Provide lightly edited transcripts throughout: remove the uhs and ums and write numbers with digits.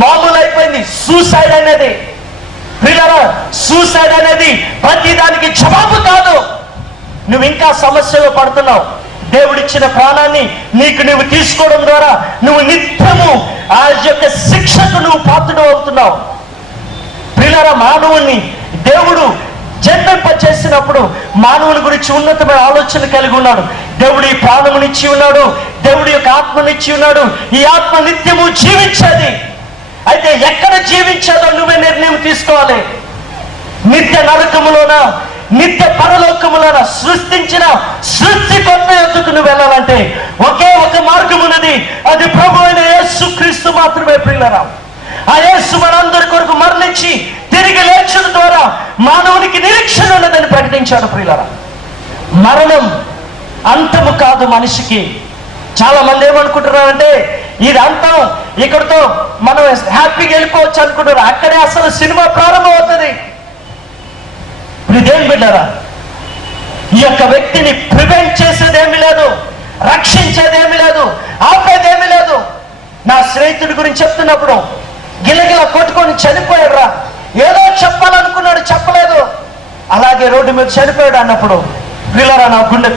మామూలు అయిపోయింది. సూసైడ్ అనేది ప్రియులారా, సూసైడ్ అనేది ప్రతి దానికి జవాబు కాదు. నువ్వు ఇంకా సమస్యలో పడుతున్నావు. దేవుడిచ్చిన ప్రాణాన్ని నువ్వు తీసుకోవడం ద్వారా నువ్వు నిత్యము ఆ యొక్క శిక్షకు నువ్వు పాత్రుడు అవుతున్నావు. ప్రియులారా, మానవుణ్ణి దేవుడు జన్మింప చేసినప్పుడు మానవుని గురించి ఉన్నతమైన ఆలోచన కలిగి ఉన్నాడు. దేవుడు ఈ ప్రాణమునిచ్చి ఉన్నాడు, దేవుడి యొక్క ఆత్మనిచ్చి ఉన్నాడు. ఈ ఆత్మ నిత్యము జీవించేది. అయితే ఎక్కడ జీవించాలో నువ్వే నిర్ణయం తీసుకోవాలి. నిత్య నరకములోన, నిత్య పరలోకములోన సృష్టించిన సృష్టికర్త యొద్దకు నువ్వు వెళ్ళాలంటే ఒకే ఒక మార్గం ఉన్నది. అది ప్రభు అయిన యేసు క్రీస్తు మాత్రమే. ప్రియులారా, ఆ యేసు మనందరి కొరకు మరణించి తిరిగి లేచడం ద్వారా మానవునికి నిరీక్షణ ఉన్నదని ప్రకటించాడు. ప్రియులారా, మరణం అంతము కాదు మనిషికి. చాలా మంది ఏమనుకుంటున్నారంటే ఇది అంతం, ఇక్కడితో మనం హ్యాపీగా వెళ్ళిపోవచ్చు అనుకుంటున్నారు. అక్కడే అసలు సినిమా ప్రారంభం అవుతుంది. ఇదేం బిడ్డారా, ఈ యొక్క వ్యక్తిని ప్రివెంట్ చేసేదేమీ లేదు, రక్షించేదేమీ లేదు, ఆపేదేమీ లేదు. నా స్నేహితుడి గురించి చెప్తున్నప్పుడు గిలగిల కొట్టుకొని చనిపోయాడురా, ఏదో చెప్పాలనుకున్నాడు చెప్పలేదు, అలాగే రోడ్డు మీద చనిపోయాడు అన్నప్పుడు ప్రియులారా నా గుండె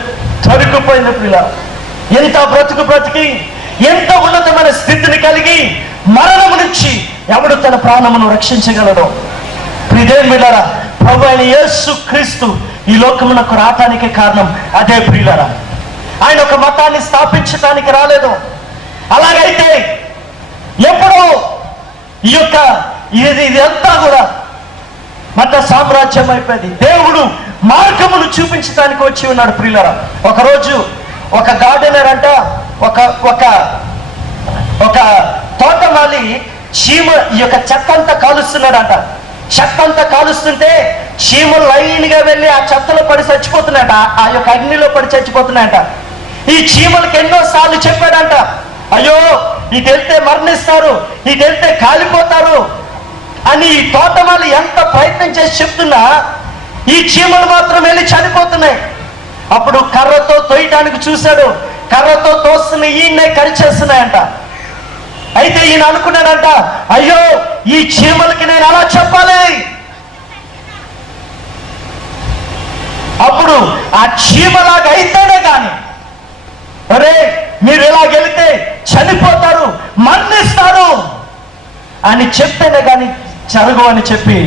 తరుక్కుపోయింది. ప్రియులారా, ఎంత బ్రతికి ఎంత ఉన్నతమైన స్థితిని కలిగి మరణము నుంచి ఎవడు తన ప్రాణమును రక్షించగలడు? ప్రియుదేం బిడ్డారా, ప్రభు అయిన యేసు క్రీస్తు ఈ లోకమునకు రావటానికి కారణం అదే. ప్రియులారా, ఆయన ఒక మతాన్ని స్థాపించడానికి రాలేదు. అలాగైతే ఎప్పుడో ఈ యొక్క ఇదంతా కూడా మత సామ్రాజ్యం అయిపోయింది. దేవుడు మార్గమును చూపించడానికి వచ్చి ఉన్నాడు. ప్రియులారా, ఒకరోజు ఒక గార్డెనర్ అంట ఒక తోటమాలి చీమ ఈ యొక్క చెత్తంతా కాలుస్తున్నాడంట. చెత్తంతా కాలుస్తుంటే చీమలు లైన్గా వెళ్ళి ఆ చెత్తలో పడి చచ్చిపోతున్నాయట, ఆ యొక్క అగ్నిలో పడి చచ్చిపోతున్నాయట. ఈ చీమలకు ఎన్నో సార్లు చెప్పాడంట, అయ్యో ఇటు వెళ్తే మరణిస్తారు, ఇటు వెళ్తే కాలిపోతారు అని. ఈ తోటమాలి ఎంత ప్రయత్నం చేసి చెప్తున్నా ఈ చీమలు మాత్రం వెళ్ళి చనిపోతున్నాయి. అప్పుడు కర్రతో తోయటానికి చూశాడు, కర్రతో తోస్తున్న ఈయన్నే కరిచేస్తున్నాయంట. అయితే ఈయన అనుకున్నాడంట, అయ్యో ఈ చీమలకి నేను అలా చెప్పాలి. అప్పుడు ఆ చీమలాగా అయితేనే కానీ, అరే మీరు ఇలాగెళ్తే చనిపోతారు, మరణిస్తారు అని చెప్తేనే కానీ జరగవు అని చెప్పి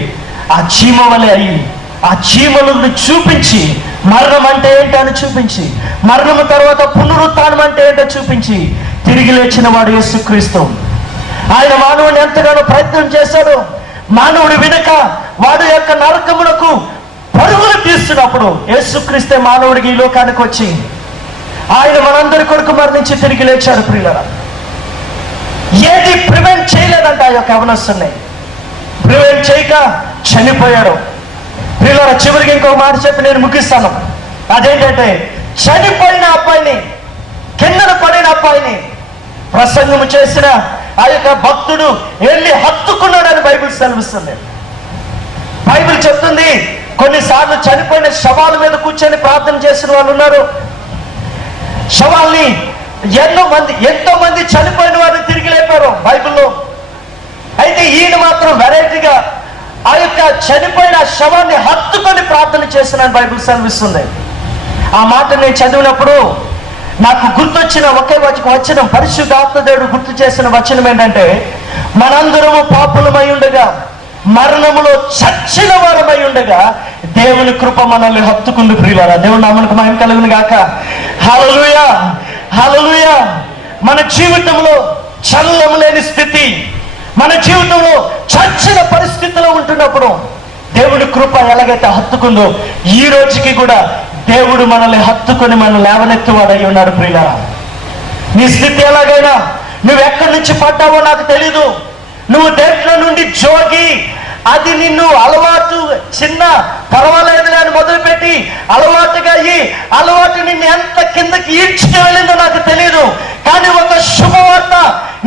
ఆ చీమ వలె అయ్యి ఆ చీమలను చూపించి మరణం అంటే ఏంటో అని చూపించి, మరణం తర్వాత పునరుత్థానం అంటే ఏంటో చూపించి తిరిగి లేచిన వాడు యేసుక్రీస్తు. ఆయన మానవుని ఎంతగానో ప్రయత్నం చేశాడు. మానవుడు వినక వాడు యొక్క నరకమునకు పరుగులు తీస్తున్నప్పుడు యేసుక్రీస్తే మానవుడికి ఈ లోకానికి వచ్చి ఆయన మనందరి కొరకు మరణించి తిరిగి లేచాడు. ప్రియులారా, ఏది ప్రివెంట్ చేయలేదంట ఆ యొక్క యవనస్తుని. ప్రివెంట్ చేయక చనిపోయాడు. ప్రియులారా, చివరికి ఇంకొక మాట చెప్పి నేను ముగిస్తాను. అదేంటంటే చనిపోయిన అబ్బాయిని, కిందన పడిన అబ్బాయిని ప్రసంగము చేసిన ఆ యొక్క భక్తుడు వెళ్ళి హత్తుకున్నాడని బైబిల్ సెలవిస్తుంది. బైబిల్ చెప్తుంది కొన్నిసార్లు చనిపోయిన శవాల మీద కూర్చొని ప్రార్థన చేసిన వాళ్ళు ఉన్నారు. శవాల్ని ఎంతో మంది చనిపోయిన వారిని తిరిగి లేపారు బైబిల్లో. అయితే ఈయన మాత్రం వెరైటీగా ఆ యొక్క చనిపోయిన శవాన్ని హత్తుకొని ప్రార్థన చేసిన బైబిల్ సెలవిస్తుంది. ఆ మాట నేను చదివినప్పుడు నాకు గుర్తొచ్చిన ఒకే వచనం, పరిశుద్ధాత్మ దేవుడు గుర్తు చేసిన వచనం ఏంటంటే, మనందరము పాపులమై ఉండగా, మరణములో చచ్చిన వారమై ఉండగా దేవుని కృప మనల్ని హత్తుకుంది. ప్రియులారా, దేవుని నామమునకు మహిమ కలుగును గాక. హల్లెలూయా, హల్లెలూయా. మన జీవితంలో చలనం లేని స్థితి, మన జీవితంలో చచ్చిన పరిస్థితిలో ఉంటున్నప్పుడు దేవుడి కృప ఎలాగైతే హత్తుకుందో ఈ రోజుకి కూడా దేవుడు మనల్ని హత్తుకొని మనల్ని లేవనెత్తువాడై ఉన్నాడు. ప్రియులారా, నీ స్థితి ఎలాగైనా, నువ్వు ఎక్కడి నుంచి పడ్డావో నాకు తెలీదు. నువ్వు దేంట్లో నుండి జోగి అది నిన్ను అలవాటు చిన్న పర్వాలేదులే అని మొదలుపెట్టి అలవాటుగా అయ్యి అలవాటు నిన్ను ఎంత కిందకి ఈడ్చుకు వెళ్ళిందో నాకు తెలియదు. కానీ ఒక శుభవార్త,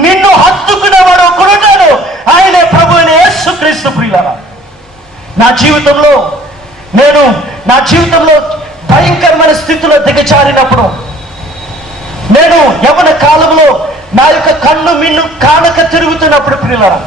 నిన్ను హత్తుకునేవాడు ఒకడున్నాడు, ఆయనే ప్రభు అయిన యేసుక్రీస్తు. ప్రియులారా, నా జీవితంలో భయంకరమైన స్థితిలో దిగజారినప్పుడు, నేను యవ్వన కాలంలో నా యొక్క కన్ను మిన్ను కానక తిరుగుతున్నప్పుడు ప్రియులారా,